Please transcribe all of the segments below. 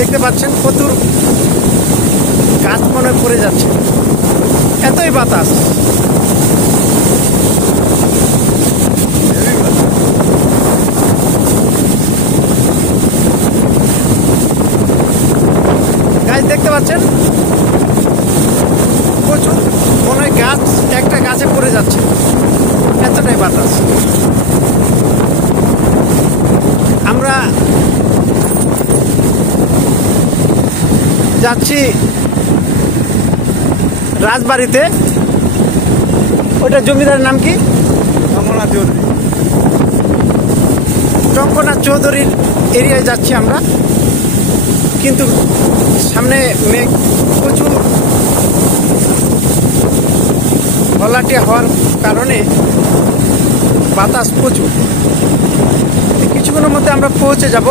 দেখতে পাচ্ছেন প্রচুর গাছ মনে পড়ে যাচ্ছে, এতই বাতাস। গাছ দেখতে পাচ্ছেন প্রচুর, মনে হয় গাছ একটা গাছে পড়ে যাচ্ছে, এতটাই বাতাস। আমরা যাচ্ছি রাজবাড়িতে। ওইটা জমিদারের নাম কি? টঙ্কনাথ চৌধুরীর এরিয়ায় যাচ্ছি আমরা, কিন্তু সামনে মেঘ প্রচুর ঘোলাটে হওয়ার কারণে বাতাস প্রচুর। কিছুক্ষণের মধ্যে আমরা পৌঁছে যাব।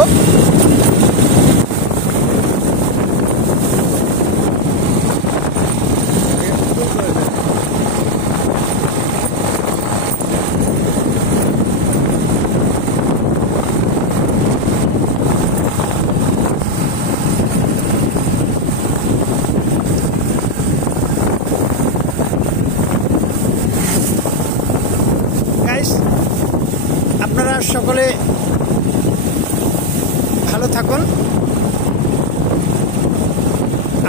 আপনারা সকলে ভালো থাকুন।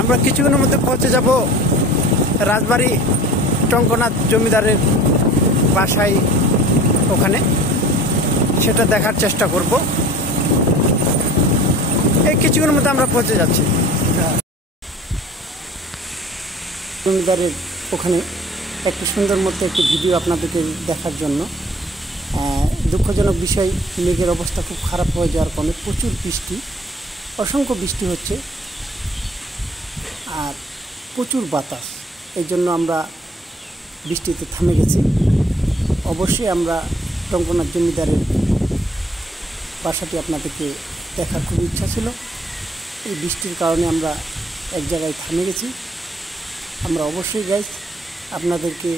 আমরা কিছুক্ষণের মধ্যে পৌঁছে যাব রাজবাড়ি টঙ্কনাথ জমিদারের বাসায়, ওখানে সেটা দেখার চেষ্টা করব। এই কিছুক্ষণের মধ্যে আমরা পৌঁছে যাচ্ছি জমিদারের ওখানে। একটু সুন্দর মতো একটি ভিডিও আপনাদেরকে দেখার জন্য। দুঃখজনক বিষয়, মেঘের অবস্থা খুব খারাপ হয়ে যাওয়ার কারণে প্রচুর বৃষ্টি, অসংখ্য বৃষ্টি হচ্ছে আর প্রচুর বাতাস। এই জন্য আমরা বৃষ্টিতে থামে গেছি। অবশ্যই আমরা টঙ্কনাথ জমিদারের বাসাটি আপনাদেরকে দেখার খুব ইচ্ছা ছিল। এই বৃষ্টির কারণে আমরা এক জায়গায় থামে গেছি। আমরা অবশ্যই গাইজ আপনাদেরকে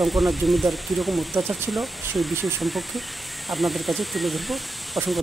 টঙ্কনাথ জমিদার কীরকম অত্যাচার ছিল সেই বিষয় সম্পর্কে আপনাদের কাছে তুলে ধরব। অসংখ্য